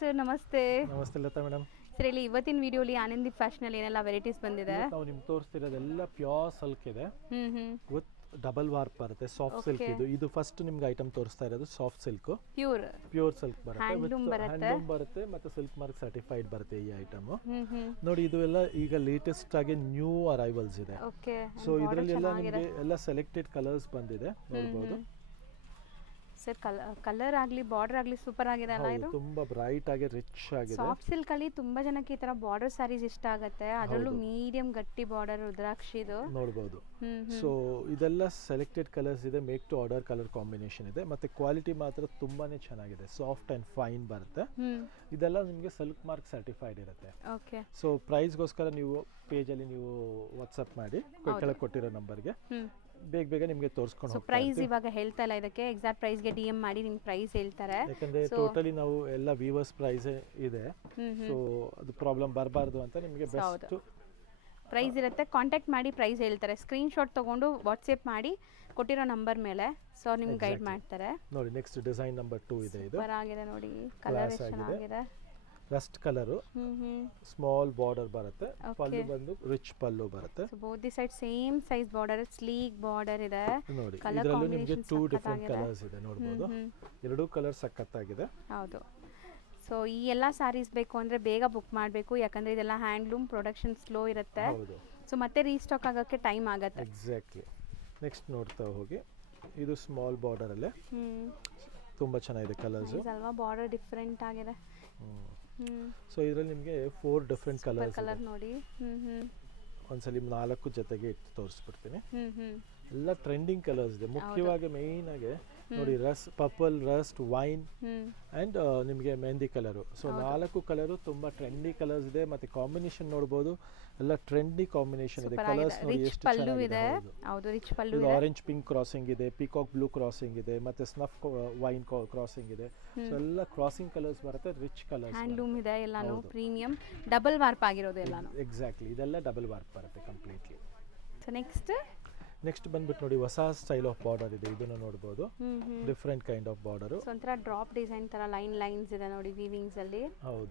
Sir, ನಮಸ್ತೆ. ನಮಸ್ತೆ Lata madam. Sir, ಇಲ್ಲಿ ಇವತ್ತಿನ ವಿಡಿಯೋಲಿ ಆನಂದಿ ಫ್ಯಾಷನಲ್ಲಿ ಏನೆಲ್ಲ ವೆರೈಟೀಸ್ ಬಂದಿದೆ? ನಾವು ನಿಮ್ಗೆ ತೋರಿಸ್ತಿರೋದೆಲ್ಲ ಪ್ಯೂರ್ ಸಿಲ್ಕ್ ಇದೆ ವಿತ್ ಡಬಲ್ ವಾರ್ಪ್ ಬರುತ್ತೆ. ಸಾಫ್ಟ್ ಸಿಲ್ಕ್ ಇದು ಫಸ್ಟ್ ನಿಮ್ಗೆ ಐಟಮ್ ತೋರಿಸ್ತಾ ಇರೋದು ಸಾಫ್ಟ್ ಸಿಲ್ಕ್, ಪ್ಯೂರ್ ಸಿಲ್ಕ್ ಬರುತ್ತೆ, ಹ್ಯಾಂಡ್ಲೂಮ್ ಬರುತ್ತೆ ಮತ್ತೆ ಸಿಲ್ಕ್ ಮಾರ್ಕ್ ಸರ್ಟಿಫೈಡ್ ಬರುತ್ತೆ ಈ ಐಟಮ್. ನೋಡಿ ಇದು ಎಲ್ಲ ಈಗ ಲೇಟೆಸ್ಟ್ ಆಗಿ ನ್ಯೂ ಅರೈವಲ್ಸ್ ಇದೆ. ಸೊ ಇದರಲ್ಲಿ ಎಲ್ಲ ನಿಮಗೆ ಎಲ್ಲ ಸೆಲೆಕ್ಟೆಡ್ ಕಲರ್ಸ್ ಬಂದಿದೆ, ನೋಡಬಹುದು. ಸರ್, ಕಲರ್ ಆಗಲಿ ಬಾರ್ಡರ್ ಆಗಲಿ ಸೂಪರ್ ಆಗಿದೆ ಅಲ್ಲ? ಇದು ತುಂಬಾ ಬ್ರೈಟ್ ಆಗಿ ರಿಚ್ ಆಗಿದೆ. ಸಾಫ್ಟ್ ಸಿಲ್ಕ್ ಅಲ್ಲಿ ತುಂಬಾ ಜನಕ್ಕೆ ಈ ತರ ಬಾರ್ಡರ್ ಸ್ಯಾರೀಸ್ ಇಷ್ಟ ಆಗುತ್ತೆ, ಅದರಲ್ಲೂ ಮೀಡಿಯಂ ಗಟ್ಟಿ ಬಾರ್ಡರ್ ರುದ್ರಾಕ್ಷಿದು ನೋಡಬಹುದು. ಸೊ ಇದೆಲ್ಲ ಸೆಲೆಕ್ಟೆಡ್ ಕಲರ್ಸ್ ಇದೆ, make to order colour combination ಇದೆ, ಮತ್ತೆ ಕ್ವಾಲಿಟಿ ಮಾತ್ರ ತುಂಬಾನೇ ಚೆನ್ನಾಗಿದೆ, ಸಾಫ್ಟ್ ಅಂಡ್ ಫೈನ್ ಬರುತ್ತೆ. ಇದೆಲ್ಲ ನಿಮಗೆ ಸಿಲ್ಕ್ ಮಾರ್ಕ್ ಸರ್ಟಿಫೈಡ್ ಇರುತ್ತೆ. ಸೊ ಪ್ರೈಸ್ಗೋಸ್ಕರ ನೀವು ಪೇಜ್ ಅಲ್ಲಿ ನೀವು ವಾಟ್ಸ್ಆಪ್ ಮಾಡಿ ಕೆಳಗೆ ಕೊಟ್ಟಿರೋ ನಂಬರ್ಗೆ ಬೇಗ ನಿಮಗೆ ತೋರಿಸ್ಕೊಂಡು ಹೋಗ್ತೀವಿ. ಪ್ರೈಸ್ ಇವಾಗ ಹೇಳ್ತಾ ಇಲ್ಲ, ಇದಕ್ಕೆ ಎಕ್ಸಾಕ್ಟ್ ಪ್ರೈಸ್ ಗೆ DM ಮಾಡಿ ನಿಮ್ಗೆ ಪ್ರೈಸ್ ಹೇಳ್ತಾರೆ. ಯಾಕಂದ್ರೆ ಟೋಟಲಿ ನಾವು ಎಲ್ಲ ವೀವರ್ಸ್ ಪ್ರೈಸ್ ಇದೆ, ಸೊ ಅದು ಪ್ರಾಬ್ಲಮ್ ಬರಬಾರ್ದು ಅಂತ ನಿಮಗೆ ಬೆಸ್ಟ್ ಪ್ರೈಸ್ ಇರುತ್ತೆ. ಕಾಂಟ್ಯಾಕ್ಟ್ ಮಾಡಿ ಪ್ರೈಸ್ ಹೇಳ್ತಾರೆ, ಸ್ಕ್ರೀನ್ ಶಾಟ್ ತಗೊಂಡು ವಾಟ್ಸ್ಆಪ್ ಮಾಡಿ ಕೊಟ್ಟಿರೋ ನಂಬರ್ ಮೇಲೆ, ಸೊ ನಿಮ್ಗೆ ಗೈಡ್ ಮಾಡ್ತಾರೆ. ನೋಡಿ ನೆಕ್ಸ್ಟ್ ಡಿಸೈನ್ ನಂಬರ್ 2 ಇದೆ. ಇದು ಸೂಪರ್ ಆಗಿದೆ ನೋಡಿ, ಕಲರ್ ಚೆನ್ನಾಗಿದೆ. ರಸ್ಟ್ ಕಲರ್, ಸ್ಮಾಲ್ ಬಾರ್ಡರ್ ಬರುತ್ತೆ, ಪಲ್ಲು ಬಂದು ರಿಚ್ ಪಲ್ಲು ಬರುತ್ತೆ. So both the side same size border, sleek border ಇದೆ. ನೋಡಿ ಇದರಲ್ಲೂ ನಿಮಗೆ 2 ಡಿಫರೆಂಟ್ ಕಲರ್ಸ್ ಇದೆ, ನೋಡಬಹುದು. ಎರಡು ಕಲರ್ ಸಕ್ಕತ್ತಾಗಿದೆ. ಹೌದು. ಸೊ ಈ ಎಲ್ಲ ಸ್ಯಾರೀಸ್ ಬೇಕು ಅಂದ್ರೆ ಬೇಗ ಬುಕ್ ಮಾಡಬೇಕು, ಯಾಕಂದ್ರೆ ಇದೆಲ್ಲ ಹ್ಯಾಂಡ್ಲೂಮ್ ಪ್ರೊಡಕ್ಷನ್ ಸ್ಲೋ ಇರುತ್ತೆ. ಸೊ ಮತ್ತೆ ರೀಸ್ಟಾಕ್ ಆಗೋಕ್ಕೆ ಟೈಮ್ ಆಗುತ್ತೆ. ಎಕ್ಸಾಕ್ಟ್ಲಿ. ನೆಕ್ಸ್ಟ್ ನೋಡ್ತಾ ಹೋಗಿ, ಇದು ಸ್ಮಾಲ್ ಬಾರ್ಡರ್ ಅಲ್ಲೇ ತುಂಬಾ ಚೆನ್ನಾಗಿದೆ ಕಲರ್ಸ್ ಅಲ್ವಾ? ಬಾರ್ಡರ್ ಡಿಫರೆಂಟ್ ಆಗಿದೆ. ಸೊ ಇದರಲ್ಲಿ ನಿಮಗೆ 4 ಡಿಫರೆಂಟ್ ಕಲರ್ಸ್ ಕಲರ್ ನೋಡಿ. ಒಂದ್ಸಲಿ 4 ಜೊತೆಗೆ ಇಟ್ಟು ತೋರಿಸ್ಬಿಡ್ತೀನಿ. ಎಲ್ಲ ಟ್ರೆಂಡಿಂಗ್ ಕಲರ್ಸ್ ಇದೆ. ಮುಖ್ಯವಾಗಿ ಮೇಯ್ನ್ ಆಗಿ ನೋಡಿ ಪರ್ಪಲ್, ರಸ್ಟ್, ವೈನ್ ಅಂಡ್ ನಿಮಗೆ ಮೆಹಂದಿ ಕಲರು. ಸೊ 4 ಕಲರು ತುಂಬಾ ಟ್ರೆಂಡಿ ಕಲರ್ಸ್ ಇದೆ, ಮತ್ತೆ ಕಾಂಬಿನೇಷನ್ ನೋಡಬಹುದು, ಎಲ್ಲ ಟ್ರೆಂಡಿ ಕಾಂಬಿನೇಷನ್ ಇದೆ. ಕಲರ್ಸ್ ನೋಡಿ ಎಷ್ಟು ಚೆನ್ನಾಗಿದೆ. ಹೌದು, ರಿಚ್ ಪಲ್ಲು ಇದೆ. ಆರೆಂಜ್ ಪಿಂಕ್ ಕ್ರಾಸಿಂಗ್ ಇದೆ, ಪಿಕಾಕ್ ಬ್ಲೂ ಕ್ರಾಸಿಂಗ್ ಇದೆ, ಮತ್ತೆ ಸ್ನಫ್ ವೈನ್ ಕ್ರಾಸಿಂಗ್ ಇದೆ. ಸೊ ಎಲ್ಲ ಕ್ರಾಸಿಂಗ್ ಕಲರ್ಸ್ ಬರುತ್ತೆ, ರಿಚ್ ಕಲರ್ಸ್. ಹ್ಯಾಂಡ್ಲೂಮ್ ಇದೆ, ಎಲ್ಲಾನು ಪ್ರೀಮಿಯಂ ಡಬಲ್ ವಾರ್ಪ್ ಆಗಿರೋದು ಎಲ್ಲಾನು. ಎಕ್ಸಾಕ್ಟ್ಲಿ, ಇದೆಲ್ಲ ಡಬಲ್ ವಾರ್ಪ್ ಬರುತ್ತೆ ಕಂಪ್ಲೀಟ್ಲಿ. ಸೊ ನೆಕ್ಸ್ಟ್ ಬಂದ್ಬಿಟ್ಟು ನೋಡಿ ಹೊಸ ಸ್ಟೈಲ್ ಆಫ್ ಬಾರ್ಡರ್ ಇದೆ, ಇದನ್ನ ನೋಡಬಹುದು. ಡಿಫರೆಂಟ್ ಕೈಂಡ್ ಆಫ್ ಬಾರ್ಡರ್, ಒಂಥರ ಡ್ರಾಪ್ ಡಿಸೈನ್ ತರ ಲೈನ್ಸ್ ಇದೆ ನೋಡಿ ವೀವಿಂಗ್ಸ್ ಅಲ್ಲಿ.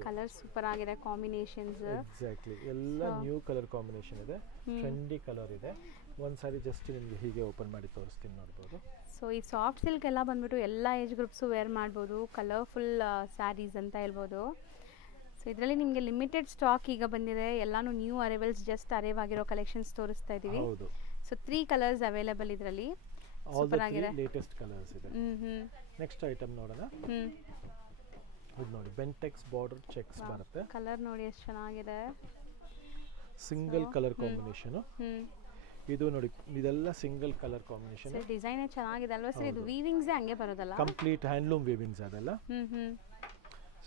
ಕಲರ್ ಸೂಪರ್ ಆಗಿದೆ, ಕಾಂಬಿನೇಷನ್ಸ್. ಎಕ್ಸಾಕ್ಟ್ಲಿ, ಎಲ್ಲ ನ್ಯೂ ಕಲರ್ ಕಾಂಬಿನೇಷನ್ ಇದೆ, ಟ್ರೆಂಡಿ ಕಲರ್ ಇದೆ. ಒಂದ್ಸಾರಿ ಜಸ್ಟ್ ನಿಮಗೆ ಹೀಗೆ ಓಪನ್ ಮಾಡಿ ತೋರಿಸ್ತೀನಿ, ನೋಡಬಹುದು. ಸೊ ಈ ಸಾಫ್ಟ್ ಸಿಲ್ಕ್ ಎಲ್ಲ ಬಂದ್ಬಿಟ್ಟು ಎಲ್ಲ ಏಜ್ ಗ್ರೂಪ್ಸು ವೇರ್ ಮಾಡ್ಬೋದು, ಕಲರ್ಫುಲ್ ಸ್ಯಾರೀಸ್ ಅಂತ ಹೇಳ್ಬೋದು. ಸೊ ಇದರಲ್ಲಿ ನಿಮಗೆ ಲಿಮಿಟೆಡ್ ಸ್ಟಾಕ್ ಈಗ ಬಂದಿದೆ, ಎಲ್ಲಾನು ನ್ಯೂ ಅರೈವಲ್ಸ್, ಜಸ್ಟ್ ಅರೈವ್ ಆಗಿರೋ ಕಲೆಕ್ಷನ್ಸ್ ತೋರಿಸ್ತಾ ಇದೀವಿ. ಸೊ 3 ಕಲರ್ಸ್ ಅವೈಲೇಬಲ್ ಇದರಲ್ಲಿ. ಸೂಪರ್ ಆಗಿದೆ, ಲೇಟೆಸ್ಟ್ ಕಲರ್ಸ್ ಇದೆ. ನೆಕ್ಸ್ಟ್ ಐಟಮ್ ನೋಡೋಣ. ಇದು ನೋಡಿ ಬೆಂಟೆಕ್ಸ್ ಬಾರ್ಡರ್ ಚೆಕ್ಸ್ ಬರುತ್ತೆ. ಕಲರ್ ನೋಡಿ ಎಷ್ಟು ಚೆನ್ನಾಗಿದೆ, ಸಿಂಗಲ್ ಕಲರ್ ಕಾಂಬಿನೇಷನ್. ಇದು ನೋಡಿ ಇದೆಲ್ಲ ಸಿಂಗಲ್ ಕಲರ್ ಕಾಂಬಿನೇಷನ್. ಡಿಸೈನ್ ಚೆನ್ನಾಗಿದೆ ಅಲ್ವಾ ಸರ್? ಇದು ವೀವಿಂಗ್ಸ್ ಹಂಗೆ ಬರೋದಲ್ಲ, ಕಂಪ್ಲೀಟ್ ಹ್ಯಾಂಡ್ಲೂಮ್ ವೀವಿಂಗ್ಸ್ ಅದೆಲ್ಲ.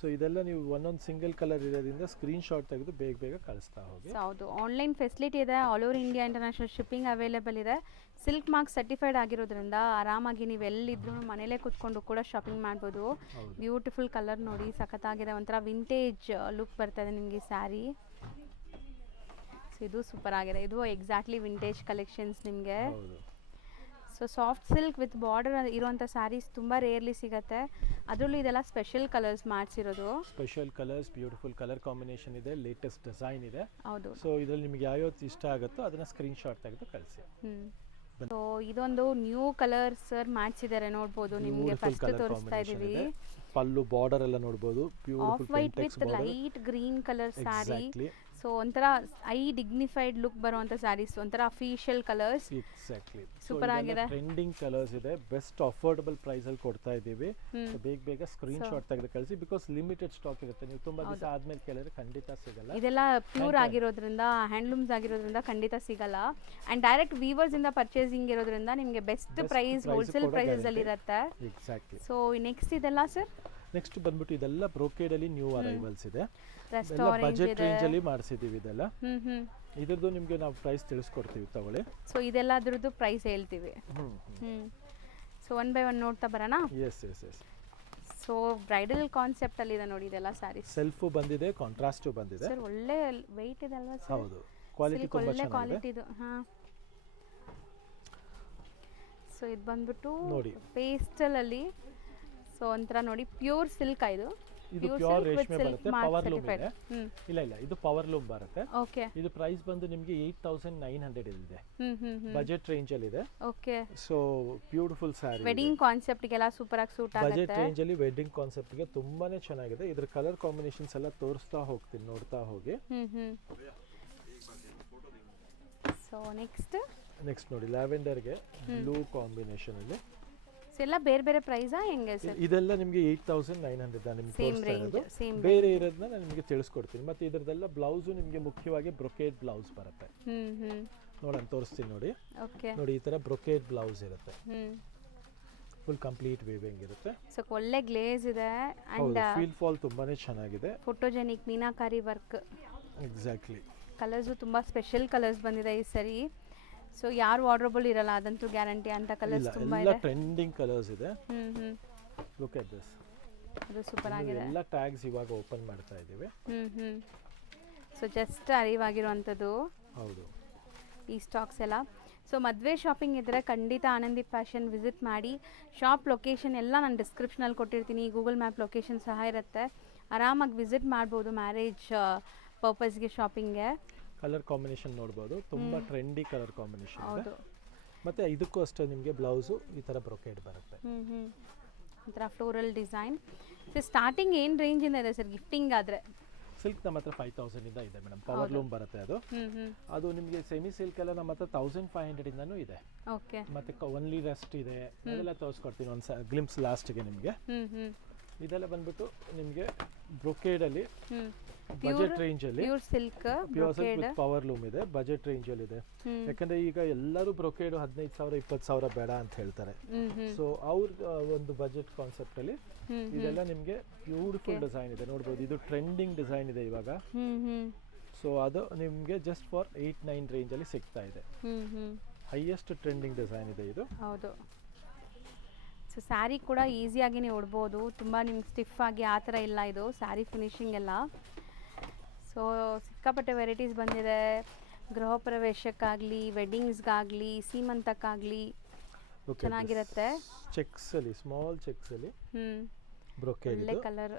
ಸೊ ಇದೆಲ್ಲ ನೀವು ಒಂದೊಂದು ಸಿಂಗಲ್ ಕಲರ್ ಇರೋದ್ರಿಂದ ಸ್ಕ್ರೀನ್ ಶಾಟ್ ತೆಗೆದು ಬೇಗ ಕಳಿಸ್ತಾ ಹೋಗಿ. ಹೌದು, ಆನ್ಲೈನ್ ಫೆಸಿಲಿಟಿ ಇದೆ, all over India international shipping available ಇದೆ. ಸಿಲ್ಕ್ ಮಾರ್ಕ್ ಸರ್ಟಿಫೈಡ್ ಆಗಿರೋದ್ರಿಂದ ಆರಾಮಾಗಿ ನೀವು ಎಲ್ಲಿದ್ರು ಮನೇಲೇ ಕೂತ್ಕೊಂಡು ಕೂಡ ಶಾಪಿಂಗ್ ಮಾಡ್ಬೋದು. ಬ್ಯೂಟಿಫುಲ್ ಕಲರ್ ನೋಡಿ, ಸಖತ್ತಾಗಿದೆ, ಒಂಥರ ವಿಂಟೇಜ್ ಲುಕ್ ಬರ್ತದೆ ನಿಮಗೆ ಸ್ಯಾರಿ. ಸೊ ಇದು ಸೂಪರ್ ಆಗಿದೆ, ಇದು ಎಕ್ಸಾಕ್ಟ್ಲಿ ವಿಂಟೇಜ್ ಕಲೆಕ್ಷನ್ಸ್ ನಿಮಗೆ. So soft silk with border ಇರುವಂಥ ಸ್ಯಾರೀಸ್ ತುಂಬ ರೇರ್ಲಿ ಸಿಗುತ್ತೆ, ಅದರಲ್ಲೂ ಇದೆಲ್ಲ ಸ್ಪೆಷಲ್ ಕಲರ್ಸ್ ಮಾಡಿಸಿರೋದು. Special colours, beautiful colour combination ಇದೆ, ಲೇಟೆಸ್ಟ್ ಡಿಸೈನ್ ಇದೆ. ಹೌದು. ಸೊ ಇದರಲ್ಲಿ ನಿಮಗೆ ಯಾವ್ಯಾವ್ದು ಇಷ್ಟ ಆಗುತ್ತೋ ಅದನ್ನ ಸ್ಕ್ರೀನ್ ಶಾಟ್ ತೆಗೆದು ಕಳಿಸಿ. ಸೊ ಇದೊಂದು ನ್ಯೂ ಕಲರ್ ಸರ್ ಮಾಡಿಸಿದ್ದಾರೆ, ನೋಡ್ಬೋದು. ನಿಮಗೆ ಫಸ್ಟ್ ತೋರಿಸ್ತಾ ಇದೀವಿ. ಪಲ್ಲು ಬಾರ್ಡರ್ ಎಲ್ಲ ನೋಡಬಹುದು, of white with light green colour sari. So ಒಂಥರ ಐ ಡಿಗ್ನಿಫೈಡ್ ಲುಕ್ ಬರುವಂತ ಸ್ಯಾರೀಸ್, ಒಂಥರ ಅಫಿಷಿಯಲ್ ಕಲರ್ಸ್. ಎಕ್ಸಾಕ್ಟ್ಲಿ, ಸೂಪರ್ ಆಗಿದೆ, ಟ್ರೆಂಡಿಂಗ್ ಕಲರ್ಸ್ ಇದೆ, ಬೆಸ್ಟ್ ಅಫೋರ್ಡಬಲ್ ಪ್ರೈಸ್ ಅಲ್ಲಿ ಕೊಡ್ತಾ ಇದೀವಿ. ಬೇಗ ಸ್ಕ್ರೀನ್ ಶಾಟ್ ತೆಗೆದು ಕಳಿಸಿ, ಬಿಕಾಸ್ ಲಿಮಿಟೆಡ್ ಸ್ಟಾಕ್ ಇರುತ್ತೆ. ನೀವು ತುಂಬಾ ದಿವಸ ಆದ್ಮೇಲೆ ಕೇಳಿದ್ರೆ ಖಂಡಿತ ಸಿಗಲ್ಲ. ಇದೆಲ್ಲ ಪ್ಯೂರ್ ಆಗಿರೋದ್ರಿಂದ, ಹ್ಯಾಂಡ್ಲೂಮ್ಸ್ ಆಗಿರೋದ್ರಿಂದ ಖಂಡಿತ ಸಿಗಲ್ಲ. ಅಂಡ್ ಡೈರೆಕ್ಟ್ ವೀವರ್ಸ್ ಇಂದ ಪರ್ಚೇಸಿಂಗ್ ಇರೋದ್ರಿಂದ ನಿಮಗೆ ಬೆಸ್ಟ್ ಪ್ರೈಸ್, ಹೋಲ್ಸೇಲ್ ಪ್ರೈಸಸ್ ಅಲ್ಲಿ ಇರುತ್ತೆ. ಎಕ್ಸಾಕ್ಟ್ಲಿ. ಸೊ ನೆಕ್ಸ್ಟ್ ಇದೆಲ್ಲ ಸರ್, ನೆಕ್ಸ್ಟ್ ಬಂದ್ಬಿಟ್ಟು ಇದೆಲ್ಲ ಬ್ರೋಕೇಡ್ ಅಲ್ಲಿ ನ್ಯೂ ಅರೈವಲ್ಸ್ ಇದೆ, ಬಜೆಟ್ ರೇಂಜ್ ಅಲ್ಲಿ ಮಾಡಿಸಿದೀವಿ ಇದೆಲ್ಲ. ಇದ್ರದ್ದು ನಿಮಗೆ ನಾವು ಪ್ರೈಸ್ ತಿಳಿಸ್ಕೊಡ್ತೀವಿ, ತಗೊಳ್ಳಿ. ಸೊ ಇದೆಲ್ಲ ಅದ್ರದ್ದು ಪ್ರೈಸ್ ಹೇಳ್ತೀವಿ. ಸೊ 1 by 1 ನೋಡ್ತಾ ಬರೋಣ. ಎಸ್. ಸೊ ಬ್ರೈಡಲ್ ಕಾನ್ಸೆಪ್ಟ್ ಅಲ್ಲಿ ಇದೆ ನೋಡಿ, ಇದೆಲ್ಲ ಸ್ಯಾರೀಸ್. ಸೆಲ್ಫ್ ಬಂದಿದೆ, ಕಾಂಟ್ರಾಸ್ಟ್ ಬಂದಿದೆ. ಸರ್ ಒಳ್ಳೆ ವೆಯ್ಟ್ ಇದೆ ಅಲ್ವಾ ಸರ್? ಹೌದು, ಕ್ವಾಲಿಟಿ ತುಂಬಾ ಚೆನ್ನಾಗಿದೆ, ಒಳ್ಳೆ ಕ್ವಾಲಿಟಿ ಇದು. ಸೊ ಇದು ಬಂದ್ಬಿಟ್ಟು ನೋಡಿ ಪೇಸ್ಟಲ್ ಅಲ್ಲಿ. ಸೊ ಒಂಥರ ನೋಡಿ ಪ್ಯೂರ್ ಸಿಲ್ಕ್ ಇದು. ಇದು Pure ಪ್ಯೂರ್ silk with ರೇಷ್ಮೆ silk ಬರುತ್ತೆ, mark ಪವರ್ ಲೂಮ್ certified. ಇದೆ. ಇಲ್ಲ ಇದು ಪವರ್ ಲೂಮ್ ಬರುತ್ತೆ. ಓಕೆ. ಇದು ಪ್ರೈಸ್ ಬಂದು ನಿಮಗೆ 8900 ಇದೆ. ಬಜೆಟ್ ರೇಂಜ್ ಅಲ್ಲಿ ಇದೆ. Okay. So beautiful sari. Wedding concept ಗೆಲ್ಲ ಸೂಪರ್ ಆಗಿ ಸೂಟ್ ಆಗುತ್ತೆ. ಬಜೆಟ್ ರೇಂಜ್ ಅಲ್ಲಿ ವೆಡ್ಡಿಂಗ್ ಕಾನ್ಸೆಪ್ಟ್ ಗೆ ತುಂಬಾನೇ ಚೆನ್ನಾಗಿದೆ. ಇದ್ರ ಕಲರ್ ಕಾಂಬಿನೇಷನ್ಸ್ ಎಲ್ಲ ತೋರಿಸ್ತಾ ಹೋಗ್ತೀನಿ, ನೋಡ್ತಾ ಹೋಗಿ. ಸೊ ನೆಕ್ಸ್ಟ್ ನೋಡಿ ಲ್ಯಾವೆಂಡರ್ ಗೆ ಬ್ಲೂ ಕಾಂಬಿನೇಷನ್ ಅಲ್ಲಿ. ಸೊ ಎಲ್ಲ ಬೇರೆ ಬೇರೆ ಪ್ರೈಸಾ ಹೆಂಗೆ ಸರ್? ಇದೆಲ್ಲ ನಿಮಗೆ 8900 ನಿಮಗೆ ಸೇಮ್ ತೋರಿಸ್ತಾ ರೇಂಜ್ ಇರೋದು. ಸೇಮ್. ಬೇರೆ ಇರೋದನ್ನ ನಾನು ನಿಮಗೆ ತಿಳಿಸ್ಕೊಡ್ತೀನಿ. ಮತ್ತೆ ಇದರದೆಲ್ಲ ಬ್ಲೌಸ್ ನಿಮಗೆ ಮುಖ್ಯವಾಗಿ ಬ್ರೊಕೇಡ್ ಬ್ಲೌಸ್ ಬರುತ್ತೆ. ನೋಡೋಣ, ತೋರಿಸ್ತೀನಿ ನೋಡಿ. ಓಕೆ. ನೋಡಿ ಈ ತರ ಬ್ರೊಕೇಡ್ ಬ್ಲೌಸ್ ಇರುತ್ತೆ. ಫುಲ್ ಕಂಪ್ಲೀಟ್ ವೇವಿಂಗ್ ಇರುತ್ತೆ. ಸೊ ಒಳ್ಳೆ ಗ್ಲೇಸ್ ಇದೆ ಹೌದು, ಅಂಡ್ ಫೀಲ್ ಫಾಲ್ ತುಂಬಾನೇ ಚೆನ್ನಾಗಿದೆ. Photogenic meenakari work. Exactly. Colours ತುಂಬ ಸ್ಪೆಷಲ್ ಕಲರ್ಸ್ ಬಂದಿದೆ ಈ ಸರಿ. ಸೊ ಯಾರು ವಾರ್ಡ್ರೋಬಲ್ ಇರಲ್ಲ ಅದಂತೂ ಗ್ಯಾರಂಟಿ ಅಂತ ಕಲರ್ಸ್ ತುಂಬಾ ಎಲ್ಲ ಇದೆ. ಟ್ರೆಂಡಿಂಗ್ ಕಲರ್ಸ್ ಇದೆ. Look at this. ಅದು ಸೂಪರ್ ಆಗಿದೆ. ಎಲ್ಲ ಟ್ಯಾಗ್ಸ್ ಇವಾಗ ಓಪನ್ ಮಾಡ್ತಾ ಇದ್ದೀವಿ. ಸೊ ಜಸ್ಟ್ ಅರೈವ್ ಆಗಿರುವಂಥದ್ದು ಹೌದು ಈ ಸ್ಟಾಕ್ಸ್ ಎಲ್ಲ. ಸೊ ಮದುವೆ ಶಾಪಿಂಗ್ ಇದ್ದರೆ ಖಂಡಿತ ಆನಂದಿ ಫ್ಯಾಷನ್ ವಿಸಿಟ್ ಮಾಡಿ. ಶಾಪ್ ಲೊಕೇಶನ್ ಎಲ್ಲ ನಾನು ಡಿಸ್ಕ್ರಿಪ್ಷನಲ್ಲಿ ಕೊಟ್ಟಿರ್ತೀನಿ, ಗೂಗಲ್ ಮ್ಯಾಪ್ ಲೊಕೇಶನ್ ಸಹ ಇರುತ್ತೆ. ಆರಾಮಾಗಿ ವಿಸಿಟ್ ಮಾಡ್ಬೋದು ಮ್ಯಾರೇಜ್ ಪರ್ಪಸ್ಗೆ ಶಾಪಿಂಗ್ಗೆ. ಕಲರ್ ಕಾಂಬಿನೇಷನ್ ನೋಡ್ಬೋದು, ತುಂಬಾ ಟ್ರೆಂಡಿ ಕಲರ್ ಕಾಂಬಿನೇಷನ್ ಇದೆ. ಹೌದು. ಮತ್ತೆ ಇದಕ್ಕೂ ಅಷ್ಟೇ ನಿಮಗೆ ಬ್ಲೌಸು ಈ ಥರ ಬ್ರೊಕೇಡ್ ಬರುತ್ತೆ. ಈ ಥರ ಫ್ಲೋರಲ್ ಡಿಸೈನ್. ಸೊ ಸ್ಟಾರ್ಟಿಂಗ್ ಏನು ರೇಂಜಿಂದ ಇದೆ ಸರ್ ಗಿಫ್ಟಿಂಗ್ ಆದರೆ? ಸಿಲ್ಕ್ ನಮ್ಮ ಹತ್ರ 5000 ಇಂದ ಇದೆ ಮೇಡಮ್. ಪವರ್ ಲೂಮ್ ಬರುತ್ತೆ ಅದು. ಅದು ನಿಮಗೆ ಸೆಮಿ ಸಿಲ್ಕ್ ಎಲ್ಲ ನಮ್ಮ ಹತ್ರ 1500 ಇಂದನೂ ಇದೆ. ಓಕೆ. ಮತ್ತೆ ಒನ್ಲಿ ರೆಸ್ಟ್ ಇದೆ, ಅದೆಲ್ಲ ತೋರಿಸ್ಕೊಡ್ತೀನಿ ಒಂದು ಗ್ಲಿಮ್ಸ್ ಲಾಸ್ಟ್ಗೆ ನಿಮಗೆ. ಇದೆಲ್ಲ ಬಂದ್ಬಿಟ್ಟು ನಿಮಗೆ ಬ್ರೊಕೇಡ್ ಅಲ್ಲಿ ಬಜೆಟ್ ರೇಂಜ್ ಅಲ್ಲಿ pure silk with power loom ಇದೆ. ಬಜೆಟ್ ರೇಂಜ್ ಅಲ್ಲಿ ಇದೆ. ಯಾಕಂದ್ರೆ ಈಗ ಎಲ್ಲರೂ ಬ್ರೊಕೇಡ್ 15000 20000 ಬೇಡ ಅಂತ ಹೇಳ್ತಾರೆ. ಸೊ ಅವ್ರ ಒಂದು ಬಜೆಟ್ ಕಾನ್ಸೆಪ್ಟ್ ಅಲ್ಲಿ ಇದೆಲ್ಲ ನಿಮಗೆ ಬ್ಯೂಟಿಫುಲ್ ಡಿಸೈನ್ ಇದೆ, ನೋಡ್ಬೋದು. ಇದು ಟ್ರೆಂಡಿಂಗ್ ಡಿಸೈನ್ ಇದೆ ಇವಾಗ. ಸೊ ಅದು ನಿಮಗೆ ಜಸ್ಟ್ ಫಾರ್ 8-9 ರೇಂಜ್ ಅಲ್ಲಿ ಸಿಗ್ತಾ ಇದೆ. ಹೈಯೆಸ್ಟ್ ಟ್ರೆಂಡಿಂಗ್ ಡಿಸೈನ್ ಇದೆ ಇದು. ಹೌದು. ಸೊ ಸ್ಯಾರಿ ಕೂಡ ಈಸಿಯಾಗಿ ನೀವು ಉಡ್ಬೋದು, ತುಂಬ ನಿಮ್ಗೆ ಸ್ಟಿಫ್ ಆಗಿ ಆ ಥರ ಇಲ್ಲ ಇದು ಸ್ಯಾರಿ ಫಿನಿಶಿಂಗ್ ಎಲ್ಲ. ಸೊ ಸಿಕ್ಕಾಪಟ್ಟೆ ವೆರೈಟೀಸ್ ಬಂದಿದೆ. ಗೃಹ ಪ್ರವೇಶಕ್ಕಾಗಲಿ, ವೆಡ್ಡಿಂಗ್ಸ್ಗಾಗಲಿ, ಸೀಮಂತಕ್ಕಾಗಲಿ ಚೆನ್ನಾಗಿರುತ್ತೆ. ಚೆಕ್ಸ್ ಅಲ್ಲಿ, ಸ್ಮಾಲ್ ಚೆಕ್ಸ್ ಅಲ್ಲಿ ಬ್ರೊಕೇಡ್ ಒಳ್ಳೆ colour,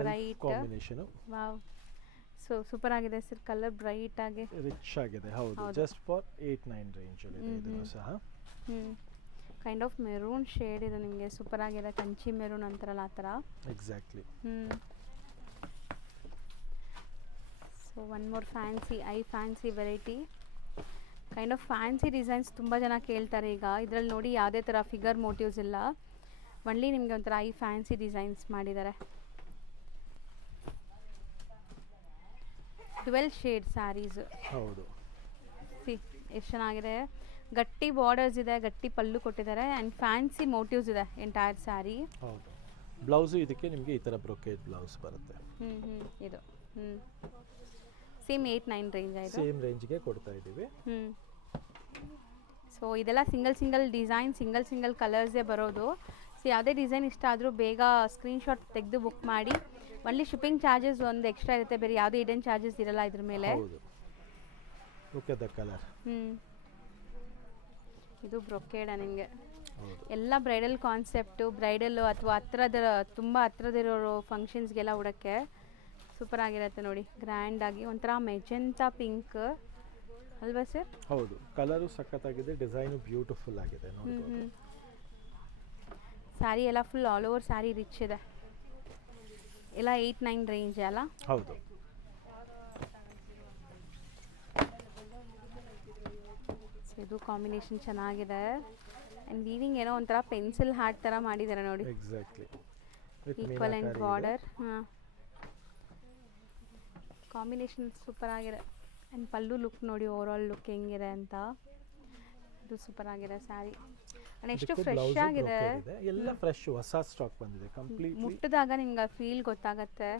bright combination. Wow, so super ಆಗಿದೆ ಸರ್. ಕಲರ್ ಬ್ರೈಟ್ ಆಗಿ ರಿಚ್ ಆಗಿದೆ. ಹೌದು, ಜಸ್ಟ್ ಫಾರ್ 8-9 ರೇಂಜ್ ಅಲ್ಲಿ ಇದೆ ಇದನ್ನು ಸಹ. ಕೈಂಡ್ ಆಫ್ ಮೆರೂನ್ ಶೇಡ್ ಇದೆ ನಿಮಗೆ, ಸೂಪರ್ ಆಗಿದೆ. ಕಂಚಿ ಮೆರೂನ್ ಅಂತಾರಲ್ಲ ಆ ಥರ. Exactly. So one more fancy variety. Kind of fancy designs ತುಂಬ ಜನ ಕೇಳ್ತಾರೆ ಈಗ. ಇದರಲ್ಲಿ ನೋಡಿ ಯಾವುದೇ ಥರ ಫಿಗರ್ ಮೋಟಿವ್ಸ್ ಇಲ್ಲ, ಒನ್ಲಿ ನಿಮಗೆ ಒಂಥರ ಫ್ಯಾನ್ಸಿ ಡಿಸೈನ್ಸ್ ಮಾಡಿದ್ದಾರೆ. 12 ಶೇಡ್ ಸ್ಯಾರೀಸ್. ಹೌದು, ಸಿ ಎಷ್ಟು ಚೆನ್ನಾಗಿದೆ. ಗಟ್ಟಿ ಬಾರ್ಡರ್ಸ್ ಇದೆ, ಗಟ್ಟಿ ಪಲ್ಲು ಕೊಟ್ಟಿದ್ದಾರೆ ಆ್ಯಂಡ್ ಫ್ಯಾನ್ಸಿ ಮೋಟಿವ್ಸ್ ಇದೆ ಎಂಟೈರ್ ಸ್ಯಾರಿ. ಹೌದು. ಬ್ಲೌಸು ಇದಕ್ಕೆ ನಿಮಗೆ ಈ ಥರ ಬ್ರೊಕೇಡ್ ಬ್ಲೌಸ್ ಬರುತ್ತೆ. ಇದು ಸೇಮ್ 8-9 ರೇಂಜ್ ಆಯಿತು. ಸೇಮ್ ರೇಂಜ್ಗೆ ಕೊಡ್ತಾ ಇದ್ದೀವಿ. ಸೊ ಇದೆಲ್ಲ ಸಿಂಗಲ್ ಡಿಸೈನ್, ಸಿಂಗಲ್ ಕಲರ್ಸೇ ಬರೋದು. ಸೊ ಯಾವುದೇ ಡಿಸೈನ್ ಇಷ್ಟ ಆದರೂ ಬೇಗ ಸ್ಕ್ರೀನ್ಶಾಟ್ ತೆಗೆದು ಬುಕ್ ಮಾಡಿ. ಒನ್ಲಿ ಶಿಪ್ಪಿಂಗ್ ಚಾರ್ಜಸ್ ಒಂದು ಎಕ್ಸ್ಟ್ರಾ ಇರುತ್ತೆ, ಬೇರೆ ಯಾವುದೇ ಹಿಡನ್ ಚಾರ್ಜಸ್ ಇರಲ್ಲ ಇದ್ರ ಮೇಲೆ. ಹೌದು. Look at the colour. ಇದು ಬ್ರೊಕೇಡ ನಿಮಗೆ. ಎಲ್ಲ ಬ್ರೈಡಲ್ ಕಾನ್ಸೆಪ್ಟು, ಬ್ರೈಡಲ್ಲು ಅಥವಾ ತುಂಬ ಹತ್ರದಿರೋ ಫಂಕ್ಷನ್ಸ್ಗೆಲ್ಲ ಉಡೋಕ್ಕೆ ಸೂಪರ್ ಆಗಿರುತ್ತೆ ನೋಡಿ. ಗ್ರ್ಯಾಂಡ್ ಆಗಿ ಒಂಥರ ಮೆಜೆಂಟಾ ಪಿಂಕ್ ಅಲ್ವಾ ಸರ್? ಹೌದು, ಕಲರು ಸಖತ್ತಾಗಿದೆ, ಡಿಸೈನು ಬ್ಯೂಟಿಫುಲ್ ಆಗಿದೆ ನೋಡ್ಬೋದು. ಸ್ಯಾರಿ ಎಲ್ಲ full all over sari rich ಇದೆ. ಎಲ್ಲ 8-9 ರೇಂಜ್ ಅಲ್ಲ? ಹೌದು. ಇದು ಕಾಂಬಿನೇಷನ್ ಚೆನ್ನಾಗಿದೆ. ಆ್ಯಂಡ್ ವೀವಿಂಗ್ ಏನೋ ಒಂಥರ ಪೆನ್ಸಿಲ್ ಹಾರ್ಟ್ ಥರ ಮಾಡಿದ್ದಾರೆ ನೋಡಿ. Exactly. Equivalent border. Combination super ಆಗಿದೆ. ಆ್ಯಂಡ್ ಪಲ್ಲು ಲುಕ್ ನೋಡಿ, ಓವರಾಲ್ ಲುಕ್ ಹೆಂಗಿದೆ ಅಂತ. ಇದು ಸೂಪರ್ ಆಗಿದೆ ಸ್ಯಾರಿ. ಆ್ಯಂಡ್ ಎಷ್ಟು ಫ್ರೆಶ್ ಆಗಿದೆ. ಎಲ್ಲ ಫ್ರೆಶ್, ಹೊಸ ಸ್ಟಾಕ್ ಬಂದಿದೆ ಕಂಪ್ಲೀಟ್. ಮುಟ್ಟಿದಾಗ ನಿಮ್ಗೆ ಫೀಲ್ ಗೊತ್ತಾಗುತ್ತೆ.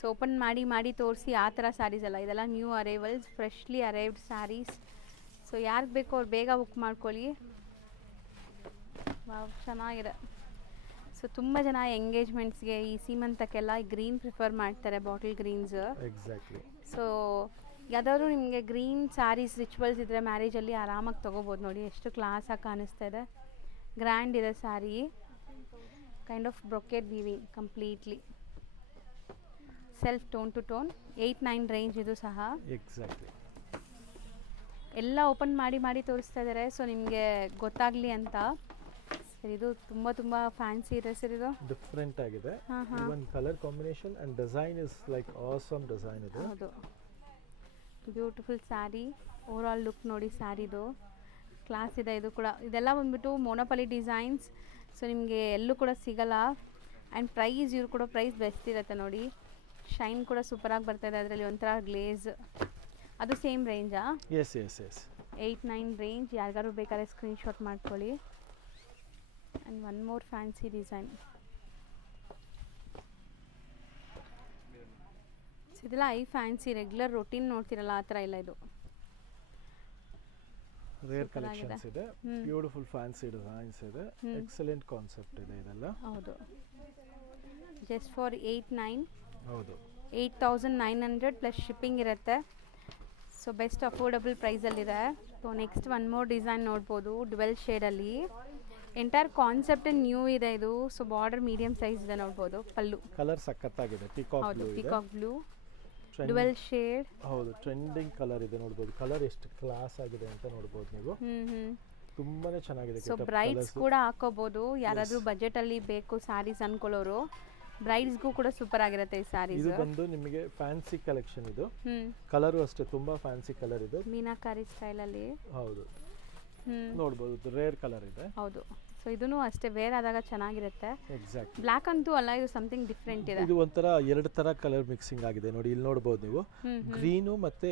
ಸೊ ಓಪನ್ ಮಾಡಿ ತೋರಿಸಿ ಆ ಥರ ಸ್ಯಾರೀಸ್ ಅಲ್ಲ, ಇದೆಲ್ಲ new arrivals, freshly arrived sarees. So ಯಾರಿಗೆ ಬೇಕೋ ಅವ್ರು ಬೇಗ ಬುಕ್ ಮಾಡ್ಕೊಳ್ಳಿ. ವಾವ್, ಚೆನ್ನಾಗಿದೆ. ಸೊ ತುಂಬ ಜನ ಎಂಗೇಜ್ಮೆಂಟ್ಸ್ಗೆ, ಈ ಸೀಮಂತಕ್ಕೆಲ್ಲ ಗ್ರೀನ್ ಪ್ರಿಫರ್ ಮಾಡ್ತಾರೆ, ಬಾಟಲ್ ಗ್ರೀನ್ಸ್. ಎಕ್ಸಾಕ್ಟ್ಲಿ. ಸೊ ಯಾವುದಾದ್ರು ನಿಮಗೆ ಗ್ರೀನ್ ಸ್ಯಾರೀಸ್ ರಿಚುವಲ್ಸ್ ಇದ್ದರೆ ಮ್ಯಾರೇಜಲ್ಲಿ ಆರಾಮಾಗಿ ತೊಗೋಬೋದು ನೋಡಿ. ಎಷ್ಟು ಕ್ಲಾಸಾಗಿ ಕಾಣಿಸ್ತಾ ಇದೆ, ಗ್ರ್ಯಾಂಡ್ ಇದೆ saree. Kind of brocade weaving completely self tone to tone 8-9 range ಇದು ಸಹ ಎಕ್ಸಾಕ್ಟ್ಲಿ. ಎಲ್ಲ ಓಪನ್ ಮಾಡಿ ಮಾಡಿ ತೋರಿಸ್ತಾ ಇದ್ದಾರೆ, ಸೊ ನಿಮಗೆ ಗೊತ್ತಾಗಲಿ ಅಂತ. ಸರ್ ಇದು ತುಂಬ ಫ್ಯಾನ್ಸಿ ಇದೆ ಸರ್, ಇದು ಡಿಫ್ರೆಂಟ್ ಆಗಿದೆ. Even colour combination and design is like awesome design ಇದು. ಹೌದು, beautiful saree. Over all look ನೋಡಿ ಸ್ಯಾರಿದು ಕ್ಲಾಸ್ ಇದೆ. ಇದು ಕೂಡ ಇದೆಲ್ಲ ಬಂದ್ಬಿಟ್ಟು ಮೋನೋಪಲಿ ಡಿಸೈನ್ಸ್, ಸೊ ನಿಮಗೆ ಎಲ್ಲೂ ಕೂಡ ಸಿಗಲ್ಲ. ಆ್ಯಂಡ್ ಪ್ರೈಸ್ ಇವ್ರು ಕೂಡ ಪ್ರೈಸ್ ಬೆಸ್ಟ್ ಇರುತ್ತೆ ನೋಡಿ. ಶೈನ್ ಕೂಡ ಸೂಪರಾಗಿ ಬರ್ತಾಯಿದೆ, ಅದರಲ್ಲಿ ಒಂಥರ ಗ್ಲೇಸ್. ಅದು ಸೇಮ್ ರೇಂಜಾ? Yes yes yes 8-9 range. ಯಾರಿಗಾರು ಬೇಕಾದ್ರೆ ಸ್ಕ್ರೀನ್ಶಾಟ್ ಮಾಡ್ಕೊಳ್ಳಿ. And one more fancy design. ಇದೆಲ್ಲ ಫ್ಯಾನ್ಸಿ ರೆಗ್ಯುಲರ್ ರೊಟೀನ್ ನೋಡ್ತಿರಲ್ಲ ಆ ಥರ ಇಲ್ಲ. ಇದು ರೇರ್ ಕಲೆಕ್ಷನ್ಸ್ ಇದೆ, ಬ್ಯೂಟಿಫುಲ್ ಫ್ಯಾನ್ಸಿ ಡಿಸೈನ್ಸ್ ಇದೆ, ಎಕ್ಸಲೆಂಟ್ ಕಾನ್ಸೆಪ್ಟ್ ಇದೆ ಇದೆಲ್ಲ. ಹೌದು, ಜಸ್ಟ್ ಫಾರ್ 8-9. ಹೌದು, 8,900 ಪ್ಲಸ್ ಶಿಪ್ಪಿಂಗ್ ಇರುತ್ತೆ. ಸೊ ಬೆಸ್ಟ್ ಅಫೋರ್ಡಬಲ್ ಪ್ರೈಸಲ್ಲಿದೆ. So next one more design ನೋಡ್ಬೋದು, ಡ್ವೆಲ್ ಶೇಡಲ್ಲಿ. ಎಂಟೈರ್ ಕಾನ್ಸೆಪ್ಟ್ ನ್ಯೂ ಇದೆ ಇದು. ಸೊ ಬಾರ್ಡರ್ ಮೀಡಿಯಂ ಸೈಜ್ ಇದೆ ನೋಡ್ಬೋದು. ಪಲ್ಲು ಕಲರ್ ಸಕ್ಕತ್ತಾಗಿದೆ, ಪಿಕಾಕ್ ಬ್ಲೂ ಇದೆ. Peacock blue dwell shade. ಹೌದು, ಟ್ರೆಂಡಿಂಗ್ ಕಲರ್ ಇದೆ ನೋಡ್ಬೋದು. ಕಲರ್ ಎಷ್ಟು ಕ್ಲಾಸ್ ಆಗಿದೆ ಅಂತ ನೋಡ್ಬೋದು ನೀವು. ತುಂಬಾನೇ ಚೆನ್ನಾಗಿದೆ. ಸೊ ಬ್ರೈಡ್ಸ್ ಕೂಡ ಹಾಕೋಬಹುದು, ಯಾರಾದ್ರೂ ಬಜೆಟ್ ಅಲ್ಲಿ ಬೇಕು ಸ್ಯಾರೀಸ್ ಅನ್ಕೊಳ್ಳೋರು. ಬ್ರೈಡ್ಸ್ಗೂ ಕೂಡ ಸೂಪರ್ ಆಗಿರುತ್ತೆ ಈ ಸ್ಯಾರೀಸ್. ಇದು ಬಂದು ನಿಮಗೆ ಫ್ಯಾನ್ಸಿ ಕಲೆಕ್ಷನ್. ಇದು ಕಲರ್ ಅಷ್ಟೇ ತುಂಬಾ ಫ್ಯಾನ್ಸಿ ಕಲರ್ ಇದೆ, ಮೀನಾಕಾರಿ ಸ್ಟೈಲ್ ಅಲ್ಲಿ. ಹೌದು, ನೋಡಬಹುದು ರೇರ್ ಕಲರ್ ಇದೆ. ಹೌದು, ಸೊ ಇದನ್ನು ಅಷ್ಟೇ ವೇರ್ ಆದಾಗ ಚೆನ್ನಾಗಿರುತ್ತೆ. ಎಕ್ಸಾಕ್ಟ್ಲಿ. ಬ್ಲಾಕ್ ಅಂತೂ ಅಲ್ಲ, ಇದು ಸಮಥಿಂಗ್ ಡಿಫ್ರೆಂಟ್ ಇದೆ. ಇದು ಒಂಥರ ಎರಡು ತರ ಕಲರ್ ಮಿಕ್ಸಿಂಗ್ ಆಗಿದೆ ನೋಡಿ. ಇಲ್ಲಿ ನೋಡಬಹುದು ನೀವು, ಗ್ರೀನು ಮತ್ತೆ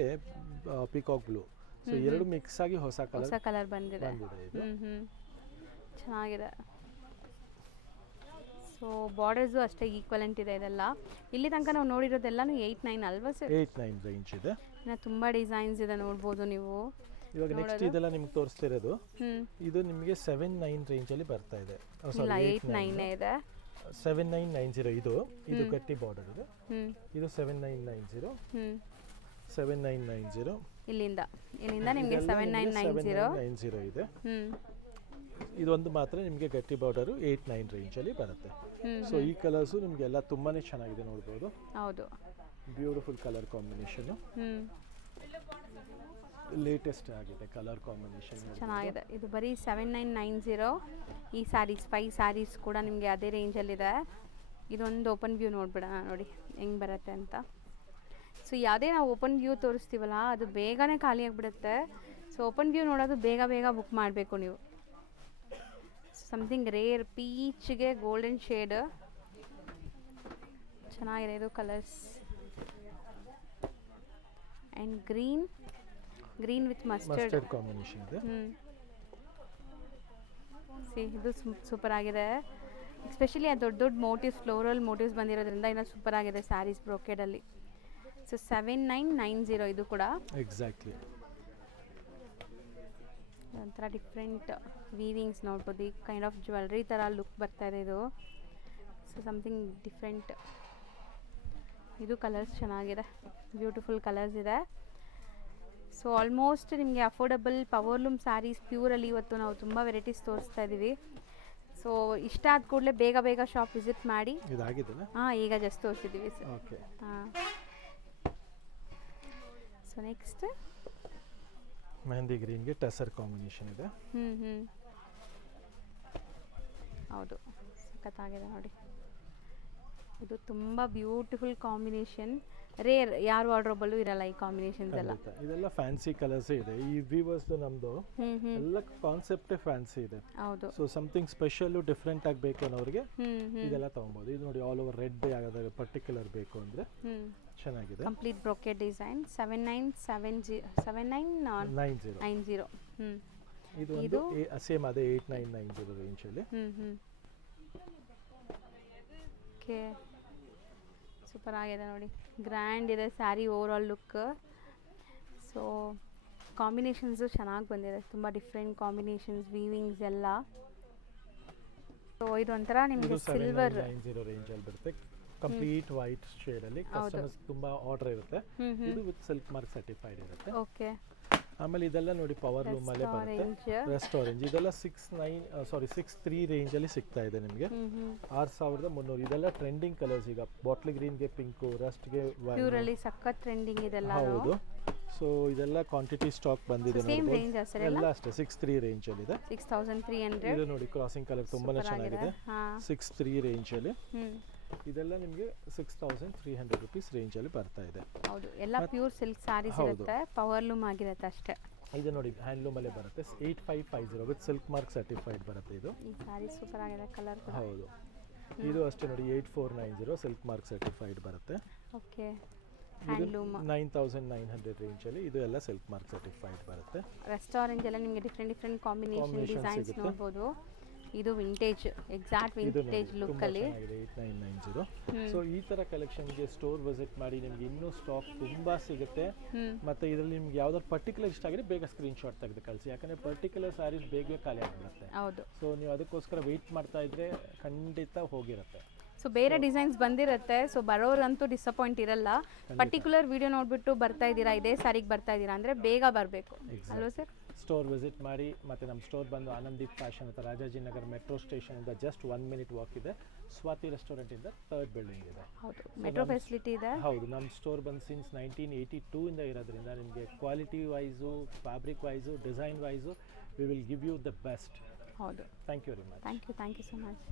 ಪಿಕಾಕ್ ಬ್ಲೂ. ಸೊ ಎರಡು ಮಿಕ್ಸ್ ಆಗಿ ಹೊಸ ಕಲರ್ ಬಂದಿದೆ ಇದು. ಚೆನ್ನಾಗಿದೆ. ಸೊ ಬಾರ್ಡರ್ಸು ಅಷ್ಟೇ ಈಕ್ವಲೆಂಟ್ ಇದೆ ಇದೆಲ್ಲ. ಇಲ್ಲಿ ತನಕ ನಾವು ನೋಡಿರೋದೆಲ್ಲನೂ 8-9 ಅಲ್ವಾ ಸರ್? 8-9 ರೇಂಜ್ ಇದೆ. ಇನ್ನು ತುಂಬ ಡಿಸೈನ್ಸ್ ಇದೆ ನೋಡ್ಬೋದು ನೀವು. ಇವಾಗ ನೆಕ್ಸ್ಟ್ ಇದೆಲ್ಲ ನಿಮ್ಗೆ ತೋರಿಸ್ತಿರೋದು, ಇದು ನಿಮಗೆ 7-9 ರೇಂಜ್ ಅಲ್ಲಿ ಬರ್ತಾ ಇದೆ. ಇಲ್ಲ 8-9 ಇದೆ. 7990 ಇದು ಗಟ್ಟಿ ಬಾರ್ಡರ್ ಇದೆ. ಇದು 7990 7990 ಇಲ್ಲಿಂದ ನಿಮಗೆ 7990 ಇದೆ. ಇದೊಂದು ಮಾತ್ರ ನಿಮಗೆ ಗಟ್ಟಿ ಬಾರ್ಡರ್ 8-9 ರೇಂಜ್ ಅಲ್ಲಿ ಬರುತ್ತೆ. ಸೊ ಈ ಕಲರ್ಸ್ ನಿಮಗೆಲ್ಲ ತುಂಬಾನೇ ಚೆನ್ನಾಗಿದೆ ನೋಡಬಹುದು. ಹೌದು, ಬ್ಯೂಟಿಫುಲ್ ಕಲರ್ ಕಾಂಬಿನೇಷನ್, ಲೇಟೆಸ್ಟ್ ಆಗಿದೆ ಕಲರ್ ಕಾಂಬಿನೇಷನ್, ಚೆನ್ನಾಗಿದೆ. ಇದು ಬರೀ 7990. ಈ ಸ್ಯಾರೀಸ್ 5 ಸ್ಯಾರೀಸ್ ಕೂಡ ನಿಮಗೆ ಅದೇ ರೇಂಜಲ್ಲಿದೆ. ಇದೊಂದು ಓಪನ್ ವ್ಯೂ ನೋಡ್ಬಿಡೋಣ ನೋಡಿ ಹೆಂಗೆ ಬರುತ್ತೆ ಅಂತ. ಸೊ ಯಾವುದೇ ನಾವು ಓಪನ್ ವ್ಯೂ ತೋರಿಸ್ತೀವಲ್ಲ ಅದು ಬೇಗನೆ ಖಾಲಿ ಆಗಿಬಿಡುತ್ತೆ. ಸೊ ಓಪನ್ ವ್ಯೂ ನೋಡೋದು ಬೇಗ ಬುಕ್ ಮಾಡಬೇಕು ನೀವು. ಸಮಥಿಂಗ್ ರೇರ್ ಪೀಚ್ಗೆ ಗೋಲ್ಡನ್ ಶೇಡ್ ಚೆನ್ನಾಗಿದೆ ಇದು colours. And green with mustard combination ಇದೆ. ಇದು ಸೂಪರ್ ಆಗಿದೆ. ಎಸ್ಪೆಷಲಿ ಆ ದೊಡ್ಡ ಮೋಟಿವ್ಸ್, ಫ್ಲೋರಲ್ ಮೋಟಿವ್ಸ್ ಬಂದಿರೋದ್ರಿಂದ ಇನ್ನೂ ಸೂಪರ್ ಆಗಿದೆ ಸ್ಯಾರೀಸ್ ಬ್ರೋಕೆಡಲ್ಲಿ. ಸೊ 7990 ಇದು ಕೂಡ. ಎಕ್ಸಾಕ್ಟ್ಲಿ. ಒಂಥರ ಡಿಫ್ರೆಂಟ್ ವೀವಿಂಗ್ಸ್ ನೋಡ್ಬೋದು. ಈ ಕೈಂಡ್ ಆಫ್ ಜ್ಯುವೆಲ್ರಿ ಥರ ಲುಕ್ ಬರ್ತಾ ಇದೆ ಇದು. So something different. ಇದು ಕಲರ್ಸ್ ಚೆನ್ನಾಗಿದೆ, ಬ್ಯೂಟಿಫುಲ್ ಕಲರ್ಸ್ ಇದೆ. ಸೊ ಆಲ್ಮೋಸ್ಟ್ ನಿಮಗೆ ಅಫೋರ್ಡಬಲ್ ಪವರ್ಲೂಮ್ ಸ್ಯಾರೀಸ್ ಪ್ಯೂರಲ್ಲಿ ಇವತ್ತು ನಾವು ತುಂಬ ವೆರೈಟೀಸ್ ತೋರಿಸ್ತಾ ಇದ್ದೀವಿ. ಸೊ ಇಷ್ಟ ಆದ ಕೂಡಲೇ ಬೇಗ ಶಾಪ್ ವಿಸಿಟ್ ಮಾಡಿ. ಈಗ ಜಸ್ಟ್ ತೋರಿಸಿದ್ದೀವಿ sir. Okay. So next mehndi ಗ್ರೀನ್ಗೆ ಟಸರ್ ಕಾಂಬಿನೇಷನ್ ಇದೆ. ಹೌದು, ಸಖತ್ತಾಗಿದೆ ನೋಡಿ. ಇದು ತುಂಬ ಬ್ಯೂಟಿಫುಲ್ ಕಾಂಬಿನೇಷನ್. ರೇರ್, ಯಾರು ಆರ್ಡ್ರಬಲ್ಲು ಇರಲ್ಲ ಈ ಕಾಂಬಿನೇಷನ್ಸ್ ಎಲ್ಲ. ಇದೆಲ್ಲ ಫ್ಯಾನ್ಸಿ ಕಲರ್ಸ್ ಇದೆ. ಈ ವೀವರ್ಸ್ ನಮ್ದು ಎಲ್ಲ ಕಾನ್ಸೆಪ್ಟ್ ಫ್ಯಾನ್ಸಿ ಇದೆ. ಹೌದು. ಸೊ ಸಮಥಿಂಗ್ ಸ್ಪೆಷಲ್ ಡಿಫ್ರೆಂಟ್ ಆಗಬೇಕು ಅನ್ನೋರಿಗೆ ಇದೆಲ್ಲ ತಗೊಬಹುದು. ಇದು ನೋಡಿ ಆಲ್ ಓವರ್ ರೆಡ್ ಯಾವ್ದಾದ್ರು ಪರ್ಟಿಕ್ಯುಲರ್ ಬೇಕು ಅಂದ್ರೆ ಚೆನ್ನಾಗಿದೆ. Complete brocade design 7990. ಇದು ಸೇಮ್ ಅದೇ 8990 ರೇಂಜ್ ಅಲ್ಲಿ. ಓಕೆ, ಸೂಪರ್ ಆಗಿದೆ ನೋಡಿ. ಗ್ರ್ಯಾಂಡ್ ಇದೆ sari over all look. So combinations ಚೆನ್ನಾಗಿ ಬಂದಿದೆ, ತುಂಬ ಡಿಫ್ರೆಂಟ್ ಕಾಂಬಿನೇಷನ್ಸ್, ವೀವಿಂಗ್ಸ್ ಎಲ್ಲ. ಸೊ ಇದು ಒಂಥರ ನಿಮಗೆ ಸಿಲ್ವರ್ 90 ರೇಂಜ್ ಅಲ್ಲಿ ಬರುತ್ತೆ. ಕಂಪ್ಲೀಟ್ ವೈಟ್ ಶೇಡ್ ಅಲ್ಲಿ ಕಸ್ಟಮರ್ಸ್ ತುಂಬಾ ಆರ್ಡರ್ ಇರುತ್ತೆ. ಇದು ವಿತ್ ಸಿಲ್ಕ್ ಮಾರ್ಕ್ ಸರ್ಟಿಫೈಡ್ ಇರುತ್ತೆ. ಓಕೆ. ಆಮೇಲೆ ಇದೆಲ್ಲ ನೋಡಿ ಪವರ್ ಲೂಮ್ ಅಲ್ಲೇ ಬರುತ್ತೆ. ರೆಸ್ಟ್ ಆರೆಂಜ್ ಇದೆಲ್ಲ 6.3 ರೇಂಜಲ್ಲಿ ಸಿಗ್ತಾ ಇದೆ ನಿಮಗೆ. 6,300. ಇದೆಲ್ಲ ಟ್ರೆಂಡಿಂಗ್ ಕಲರ್ಸ್ ಈಗ. ಬಾಟ್ಲ್ ಗ್ರೀನ್ಗೆ ಪಿಂಕು, ರಸ್ಟ್ಗೆ ಪ್ಯೂರಲ್ಲಿ ಸಖತ್ ಟ್ರೆಂಡಿಂಗ್ ಇದೆಲ್ಲ. ಹೌದು. ಸೊ ಇದೆಲ್ಲ ಕ್ವಾಂಟಿಟಿ ಸ್ಟಾಕ್ ಬಂದಿದೆ ನೋಡಿ. ಎಲ್ಲ ಅಷ್ಟೇ 6.3 ರೇಂಜಲ್ಲಿ ಇದೆ. 6,300. ಇದು ನೋಡಿ ಕ್ರಾಸಿಂಗ್ ಕಲರ್ ತುಂಬಾನೇ ಚೆನ್ನಾಗಿದೆ. 6.3 ರೇಂಜಲ್ಲಿ. ಇದೆಲ್ಲ ನಿಮಗೆ 6,300 ರುಪೀಸ್ ರೇಂಜಲ್ಲಿ ಬರ್ತಾ ಇದೆ. ಹೌದು, ಎಲ್ಲ ಪ್ಯೂರ್ ಸಿಲ್ಕ್ ಸ್ಯಾರೀಸ್ ಇರುತ್ತೆ, ಪವರ್ ಲೂಮ್ ಆಗಿರುತ್ತೆ ಅಷ್ಟೇ. ಇದು ನೋಡಿ ಹ್ಯಾಂಡ್ಲೂಮ್ ಅಲ್ಲೇ ಬರುತ್ತೆ. 8550 ವಿತ್ ಸಿಲ್ಕ್ ಮಾರ್ಕ್ ಸರ್ಟಿಫೈಡ್ ಬರುತ್ತೆ ಇದು. ಈ ಸ್ಯಾರಿ ಸೂಪರ್ ಆಗಿದೆ, ಕಲರ್ ಕೂಡ. ಹೌದು, ಇದು ಅಷ್ಟೇ ನೋಡಿ 8490 ಸಿಲ್ಕ್ ಮಾರ್ಕ್ ಸರ್ಟಿಫೈಡ್ ಬರುತ್ತೆ. ಓಕೆ, ಹ್ಯಾಂಡ್ಲೂಮ್ 9,900 ರೇಂಜಲ್ಲಿ. ಇದು ಎಲ್ಲ ಸಿಲ್ಕ್ ಮಾರ್ಕ್ ಸರ್ಟಿಫೈಡ್ ಬರುತ್ತೆ. ರೆಸ್ಟೋರೆಂಟ್ ಎಲ್ಲ ನಿಮಗೆ ಡಿಫ್ರೆಂಟ್ ಕಾಂಬಿನೇಷನ್ ಡಿಸೈನ್ಸ್ ನೋಡ್ಬೋದು. ಇದು ವಿಂಟೇಜ್, ಎಕ್ಸಾಕ್ಟ್ ವಿಂಟೇಜ್ ಲುಕ್ ಅಲ್ಲಿ 8990. ಸೊ ಈ ತರ ಕಲೆಕ್ಷನ್ಗೆ ಸ್ಟೋರ್ ವಿಸಿಟ್ ಮಾಡಿ, ನಿಮ್ಗೆ ಇನ್ನೂ ಸ್ಟಾಕ್ ತುಂಬಾ ಸಿಗುತ್ತೆ. ಮತ್ತೆ ಇದರಲ್ಲಿ ನಿಮ್ಗೆ ಯಾವ್ದಾದ್ರು ಪರ್ಟಿಕ್ಯುಲರ್ ಇಷ್ಟ ಆಗಿದೆ ಬೇಗ ಸ್ಕ್ರೀನ್ ಶಾಟ್ ತೆಗೆದು ಕಳಿಸಿ, ಯಾಕಂದ್ರೆ ಪರ್ಟಿಕ್ಯುಲರ್ ಸ್ಯಾರೀಸ್ ಬೇಗ ಖಾಲಿ ಆಗಿರುತ್ತೆ. ಹೌದು. ಸೊ ನೀವು ಅದಕ್ಕೋಸ್ಕರ ವೆಯ್ಟ್ ಮಾಡ್ತಾ ಇದ್ರೆ ಖಂಡಿತ ಹೋಗಿರುತ್ತೆ. ಸೊ ಬೇರೆ ಡಿಸೈನ್ಸ್ ಬಂದಿರುತ್ತೆ, ಸೊ ಬರೋರಂತೂ ಡಿಸಪಾಯಿಂಟ್ ಇರಲ್ಲ. ಪರ್ಟಿಕ್ಯುಲರ್ ವಿಡಿಯೋ ನೋಡ್ಬಿಟ್ಟು ಬರ್ತಾ ಇದ್ದೀರಾ, ಇದೇ ಸಾರಿಗೆ ಬರ್ತಾ ಇದ್ದೀರಾ ಅಂದರೆ ಬೇಗ ಬರಬೇಕು ಅಲ್ವಾ ಸರ್? ಸ್ಟೋರ್ ವಿಸಿಟ್ ಮಾಡಿ. ಮತ್ತು ನಮ್ಮ ಸ್ಟೋರ್ ಬಂದು ಆನಂದೀಪ್ ಫ್ಯಾಷನ್ ಅಂತ ರಾಜಾಜಿನಗರ್ ಮೆಟ್ರೋ ಸ್ಟೇಷನಿಂದ ಜಸ್ಟ್ 1 minute ವಾಕ್ ಇದೆ. ಸ್ವಾತಿ ರೆಸ್ಟೋರೆಂಟಿಂದ 3rd ಬಿಲ್ಡಿಂಗ್ ಇದೆ. ಹೌದು, ಮೆಟ್ರೋ ಫೆಸಿಲಿಟಿ ಇದೆ. ಹೌದು, ನಮ್ಮ ಸ್ಟೋರ್ ಬಂದು ಸಿನ್ಸ್ 1982 ಇಂದ ಇರೋದ್ರಿಂದ ನಿಮಗೆ quality wise, fabric wise, design wise we will give you the best. ಹೌದು. Thank you very much. Thank you so much.